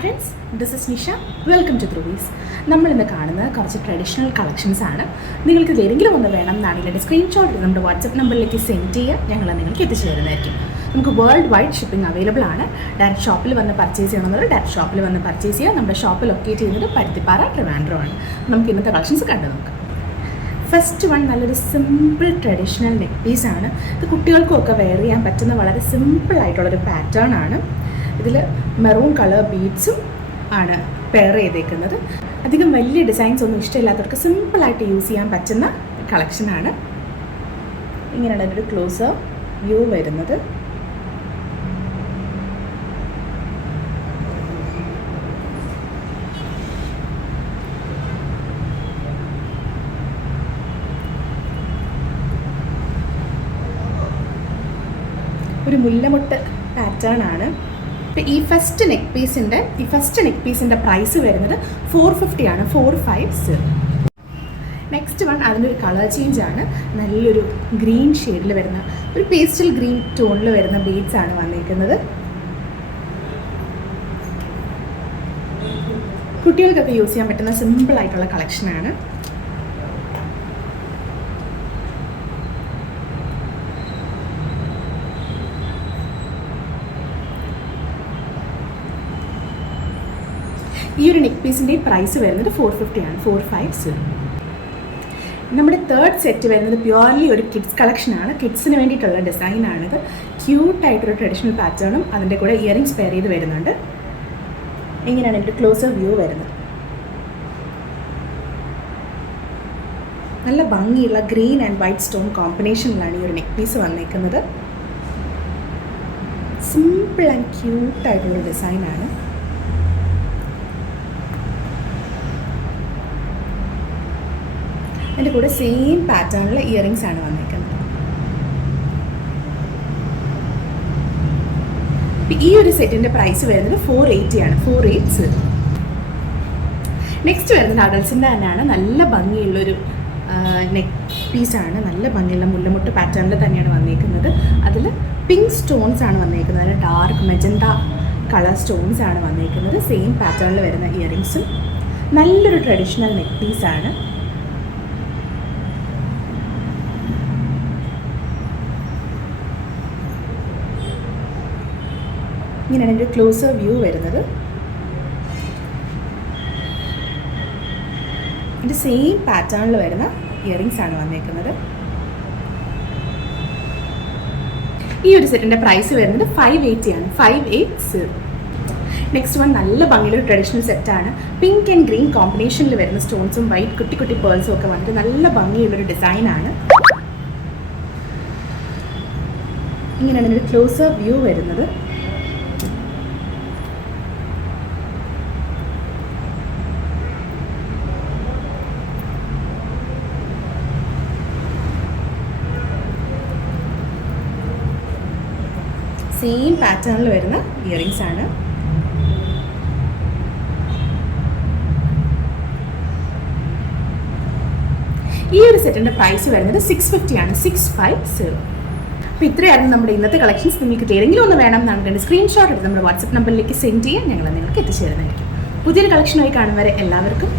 Friends, this is Nisha. Welcome to Dhruvees. നമ്മളിന്ന് കാണുന്നത് കുറച്ച് ട്രഡീഷണൽ കളക്ഷൻസ് ആണ്. നിങ്ങൾക്ക് ഏതെങ്കിലും ഒന്ന് വേണം എന്നാണെങ്കിൽ സ്ക്രീൻഷോട്ട് നമ്മുടെ വാട്സപ്പ് നമ്പറിലേക്ക് സെൻഡ് ചെയ്യുക. ഞങ്ങൾ നിങ്ങൾക്ക് എത്തിച്ചു തരുന്നതായിരിക്കും. നമുക്ക് വേൾഡ് വൈഡ് ഷിപ്പിംഗ് അവൈലബിൾ ആണ്. ഡയറക്റ്റ് ഷോപ്പിൽ വന്ന് പർച്ചേസ് ചെയ്യണമെന്നവർ ഡയറക്റ്റ് ഷോപ്പിൽ വന്ന് പർച്ചേസ് ചെയ്യുക. നമ്മുടെ ഷോപ്പ് ലൊക്കേറ്റ് ചെയ്യുന്നത് പരുത്തിപ്പാറ, ട്രിവാൻഡ്രം ആണ്. നമുക്ക് ഇന്നത്തെ കളക്ഷൻസ് കണ്ടു നോക്കാം. ഫസ്റ്റ് വൺ നല്ലൊരു സിമ്പിൾ ട്രഡീഷണൽ നെക്ക് പീസാണ്. ഇത് കുട്ടികൾക്കൊക്കെ വെയർ ചെയ്യാൻ പറ്റുന്ന വളരെ സിമ്പിളായിട്ടുള്ളൊരു പാറ്റേൺ ആണ്. ഇതിൽ മെറൂൺ കളർ ബീഡ്സും ആണ് പെയർ ചെയ്തേക്കുന്നത്. അധികം വലിയ ഡിസൈൻസ് ഒന്നും ഇഷ്ടമില്ലാത്തവർക്ക് സിമ്പിളായിട്ട് യൂസ് ചെയ്യാൻ പറ്റുന്ന കളക്ഷനാണ്. ഇങ്ങനെയാണ് അതിൻ്റെ ഒരു ക്ലോസർ വ്യൂ വരുന്നത്. ഒരു മുല്ലമുട്ട് പാറ്റേൺ ആണ്. ഈ ഫസ്റ്റ് നെക്ക് പീസിൻ്റെ പ്രൈസ് വരുന്നത് 450 ആണ്, 450. നെക്സ്റ്റ് വൺ അതിൻ്റെ ഒരു കളർ ചേഞ്ച് ആണ്. നല്ലൊരു ഗ്രീൻ ഷെയ്ഡിൽ വരുന്ന ഒരു പേസ്റ്റൽ ഗ്രീൻ ടോണിൽ വരുന്ന ബീഡ്സ് ആണ് വന്നിരിക്കുന്നത്. കുട്ടികൾക്കൊക്കെ യൂസ് ചെയ്യാൻ പറ്റുന്ന സിമ്പിളായിട്ടുള്ള കളക്ഷനാണ്. ഈ ഒരു നെക്ക് പീസിൻ്റെ പ്രൈസ് വരുന്നത് 450 ആണ്, 450. നമ്മുടെ തേർഡ് സെറ്റ് വരുന്നത് പ്യുവർലി ഒരു കിഡ്സ് കളക്ഷനാണ്. കിഡ്സിന് വേണ്ടിയിട്ടുള്ള ഡിസൈനാണിത്. ക്യൂട്ടായിട്ടൊരു ട്രഡീഷണൽ പാറ്റേണും അതിൻ്റെ കൂടെ ഇയറിങ്സ് പെയർ ചെയ്ത് വരുന്നുണ്ട്. എങ്ങനെയാണ് ഇതിൻ്റെ ക്ലോസർ വ്യൂ വരുന്നത്. നല്ല ഭംഗിയുള്ള ഗ്രീൻ ആൻഡ് വൈറ്റ് സ്റ്റോൺ കോമ്പിനേഷനിലാണ് ഈ ഒരു നെക്ക് പീസ് വന്നിരിക്കുന്നത്. സിമ്പിൾ ആൻഡ് ക്യൂട്ടായിട്ടുള്ള ഡിസൈനാണ്. അതിൻ്റെ കൂടെ സെയിം പാറ്റേണിൽ ഇയറിങ്സ് ആണ് വന്നിരിക്കുന്നത്. ഈ ഒരു സെറ്റിൻ്റെ പ്രൈസ് വരുന്നത് 480 ആണ്, 480. നെക്സ്റ്റ് വരുന്നത് അഡൾട്ട്സിൻ്റെ തന്നെയാണ്. നല്ല ഭംഗിയുള്ളൊരു നെക്ക് പീസാണ്. നല്ല ഭംഗിയുള്ള മുല്ലമുട്ട് പാറ്റേണിൽ തന്നെയാണ് വന്നിരിക്കുന്നത്. അതിൽ പിങ്ക് സ്റ്റോൺസ് ആണ് വന്നിരിക്കുന്നത്. അതിൽ ഡാർക്ക് മെജന്ത കളർ സ്റ്റോൺസ് ആണ് വന്നിരിക്കുന്നത്. സെയിം പാറ്റേണിൽ വരുന്ന ഇയറിങ്സും. നല്ലൊരു ട്രഡീഷണൽ നെക്ക് പീസാണ്. ഇങ്ങനെയാണ് എൻ്റെ ക്ലോസർ വ്യൂ വരുന്നത്. ഇതിൻ്റെ സെയിം പാറ്റേണിൽ വരുന്ന ഇയറിങ്സ് ആണ് വന്നേക്കുന്നത്. ഈ ഒരു സെറ്റിൻ്റെ പ്രൈസ് വരുന്നത് 580 ആണ്, 580. നെക്സ്റ്റ് വൺ നല്ല ഭംഗിയുള്ള ട്രഡീഷണൽ സെറ്റാണ്. പിങ്ക് ആൻഡ് ഗ്രീൻ കോമ്പിനേഷനിൽ വരുന്ന സ്റ്റോൺസും വൈറ്റ് കുട്ടി കുട്ടി പേൾസും ഒക്കെ വന്നിട്ട് നല്ല ഭംഗിയുള്ളൊരു ഡിസൈനാണ്. ഇങ്ങനെയാണ് ഇതിൻ്റെ ക്ലോസർ വ്യൂ വരുന്നത്. സെയിം പാറ്റേണിൽ വരുന്ന ഇയറിങ്സ് ആണ്. ഈ ഒരു സെറ്റിൻ്റെ പ്രൈസ് വരുന്നത് 650 ആണ്, 650. അപ്പോൾ ഇത്രയായിരുന്നു നമ്മുടെ ഇന്നത്തെ കളക്ഷൻസ്. നിങ്ങൾക്ക് ഏതെങ്കിലും ഒന്ന് വേണം എന്നാണ് സ്ക്രീൻഷോട്ട് എടുത്ത് നമ്മുടെ വാട്സപ്പ് നമ്പറിലേക്ക് സെൻഡ് ചെയ്യാൻ ഞങ്ങൾ നിങ്ങൾക്ക് എത്തിച്ചു തരുന്നതായിരിക്കും. പുതിയൊരു കളക്ഷനുമായി കാണും വരെ എല്ലാവർക്കും